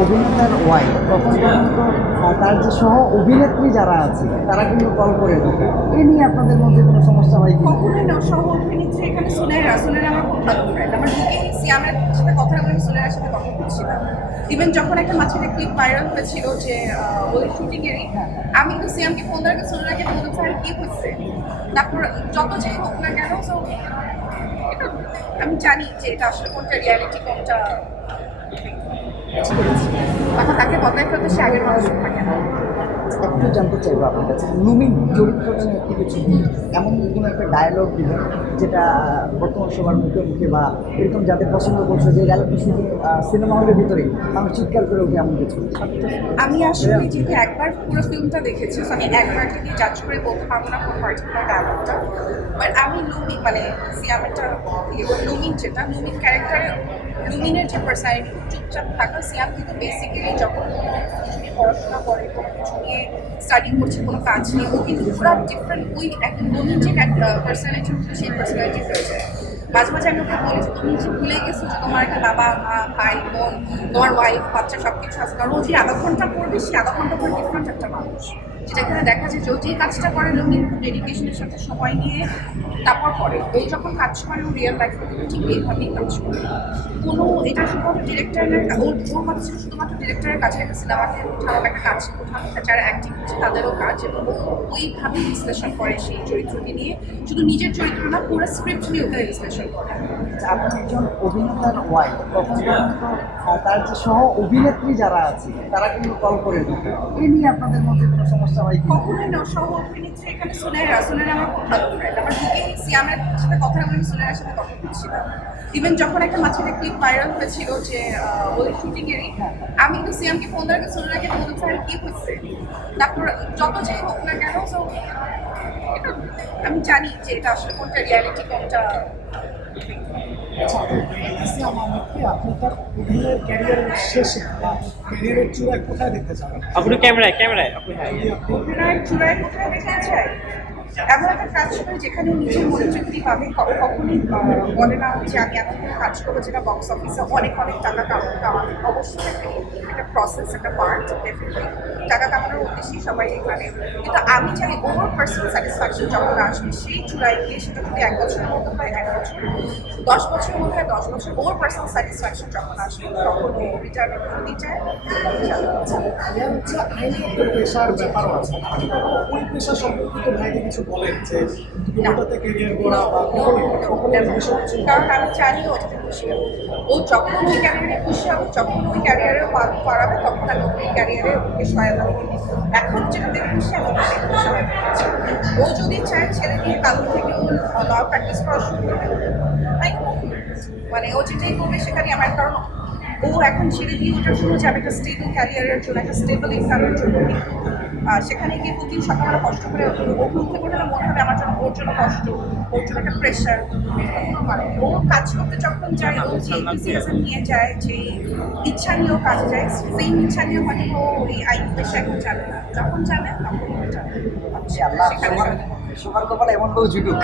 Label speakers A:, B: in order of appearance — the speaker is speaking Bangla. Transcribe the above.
A: অভিনেতার ওয়াইফ তখন পর্যন্ত তার যে সহ অভিনেত্রী যারা আছে, তারা কিন্তু কল করে থাকে এ নিয়ে আপনাদের মধ্যে কোনো সমস্যা হয়
B: কখনোই না, সহ অভিনেত্রী এখানে সুনেরা সুনেরা আমার খুব ভালো ফ্রেন্ড আমার বুকিং সিয়ামের সাথে কথা বলে আমি সুনেরার সাথে কথা বলছিলাম ইভেন যখন একটা মাঝখানে ক্লিপ ভাইরাল হয়েছিল যে ওই শুটিংয়েরই আমি কিন্তু সিয়ামকে ফোন দেওয়ার সুনেরাকে ফোন আর কি হচ্ছে? তারপর যত যাই হোক না কেন এটা আমি জানি যে এটা আসলে কোনটা রিয়ালিটি কোনটা এখন তাকে বদলাই ফেলতে সে আগের মানুষ থাকে না
A: একটু জানতে চাইব আপনার কাছে। লুমিন চরিত্রটা নিয়ে একটু কিছু এমন কোনো একটা ডায়লগ দিবেন যেটা বর্তমান সবার মুখে মুখে বা এরকম যাদের পছন্দ করছে যে ডায়লগটা শুধু সিনেমা হলের ভিতরে মানুষ চিৎকার করে ওঠে এমন কিছু।
B: আমি আসলে যেহেতু একবার পুরো ফিল্মটা দেখেছি আমি একবার থেকে জাজ করে বলতে পারব না কোন পার্টিকুলার ডায়লগটা বাট আমি লুমি মানে সিয়ামেরটা লুমিন যেটা লুমিন ক্যারেক্টারে লুমিনের যে পার্সোনালিটি চুপচাপ থাকা, সিয়াম কিন্তু বেসিক্যালি যখন কোনো কিছু নিয়ে পড়াশোনা করে কোনো কিছু নিয়ে স্টাডি করছে, কোনো কাজ নিয়ে ও কিন্তু পুরো ডিফারেন্ট ওই একদম লুমিন একটা পার্সোনালিটি সেই পার্সোনালিটি হয়েছে মাঝে মাঝে আমি ওকে বলি যে, তুমি যে ভুলে গেছো যে তোমার একটা বাবা, মা, ভাই, বোন, তোমার ওয়াইফ বাচ্চা সব কিছু আছে। কারণ ও যে আধা ঘণ্টা পড়বে, সে আধা ঘণ্টা পর ডিফারেন্ট একটা মানুষ। এখানে দেখা যায় যে কাজটা করে লুমি খুব ডেডিকেশনের সাথে সময় নিয়ে তারপর করে। ও যখন কাজ করে ও রিয়েল লাইফে ঠিক এইভাবেই কাজ করে। কোনো এটা শুধুমাত্র ডিরেক্টরের ওর ওর কথা ছিল শুধুমাত্র ডিরেক্টরের কাছে একটা সিনেমাকে উঠানো একটা কাজ উঠানো যারা অ্যাক্টিং করছে তাদেরও কাজ এবং ওইভাবেই বিশ্লেষণ করে সেই চরিত্রকে নিয়ে। শুধু নিজের চরিত্র না পুরো স্ক্রিপ্ট নিয়ে ওখানে বিশ্লেষণ করে।
A: আচ্ছা, একজন অভিনেতার পর্যন্ত তার যে সহ অভিনেত্রী যারা আছে তারা কিন্তু কল করে থাকে এ নিয়ে আপনাদের মধ্যে কোনো সমস্যা
B: কখনোই না সহ অভিনেত্রী এখানে সুনেরা সুনেরা আমার খুব ভালো সিয়ামের সাথে কথা বলে আমি সুনেরার সাথে কথা বলছিলাম। ইভেন যখন একটা মাঝখানে ক্লিপ ভাইরাল হয়েছিল যে ওই শুটিংয়েরই আমি কিন্তু সিয়ামকে ফোন দেওয়ার আগে সুনেরাকে কি হচ্ছে তারপর যত যাই হোক না কেন তো আমি জানি যে এটা আসলে কোনটা রিয়ালিটি কোনটা
C: আহমেদকে আপনি তার অভিনয়ের ক্যারিয়ারের শেষে বা ক্যারিয়ারের চূড়ায় কোথায় দেখতে চান?
D: আপনি ক্যামেরায় ক্যামেরায় আপনি হ্যাঁ।
B: অভিনয়ের চূড়ায় কোথায় দেখা যায় এমন একটা কাজ করে যেখানে নিজের মনোযোগী পাবে। কখনই বলে না যে আমি এমন কোনো কাজ করব যেটা বক্স অফিসে অনেক অনেক টাকা কামানো অবশ্যই একটা একটা প্রসেস একটা পার্ট ডেফিনেটলি টাকা কামানোর উদ্দেশ্যেই সবাই এখানে। কিন্তু আমি চাই ওর পার্সোনাল স্যাটিসফ্যাকশন যখন আসবে সেই চূড়ায় গিয়ে সেটা যদি এক বছরের মধ্যে হয় এক বছর দশ বছরের মধ্যে হয় দশ বছর ওর পার্সোনাল স্যাটিসফ্যাকশন যখন আসবে তখন রিটায়ারমেন্ট করতে চায়।
C: হচ্ছে আইনি একটা পেশার ব্যাপারও আছে। আপনি কখনো ওই পেশা সম্পর্কিত ভাইকে কিছু বলেন যে তুমি ওটাতে ক্যারিয়ার করা বা কখনো এই বিষয়ে কিছু
B: কারণ আমি জানি ওটাতে খুশি ও যখন ওই ক্যারিয়ারে খুশি হবে, যখন ওই ক্যারিয়ারে পারাবে, তখন আমি ওই ক্যারিয়ারে ওকে সহায়তা করব। এখন যেটাতে খুশি আমি ওকে সেটাতে সহায়তা করছি। ও যদি চায়, ছেড়ে দিয়ে কালকে থেকে ও ল প্র্যাকটিস করা শুরু করবে তাই মানে ও যেটাই করবে সেখানে আমার কারণ। ও এখন ছেড়ে দিয়ে ওটার জন্য যাবে একটা স্টেবল ক্যারিয়ারের জন্য, একটা স্টেবল ইনকামের জন্য। সেখানে গিয়ে প্রতিদিন সকালবেলা কষ্ট করে ও উঠতে করলে না মনে হবে আমার জন্য ওর জন্য কষ্ট ওর জন্য একটা প্রেশার মানে ও কাজ করতে যখন যায় ও যে ডিসিশন নিয়ে যায় যে ইচ্ছা নিয়েও কাজ যায় সেই ইচ্ছা নিয়ে মানে ও ওই আইন পেশা এখন যাবে না। যখন যাবে তখন যাবে।
A: আচ্ছা আল্লাহ
B: সেখানে
A: কপালে এমন কেউ জুটুক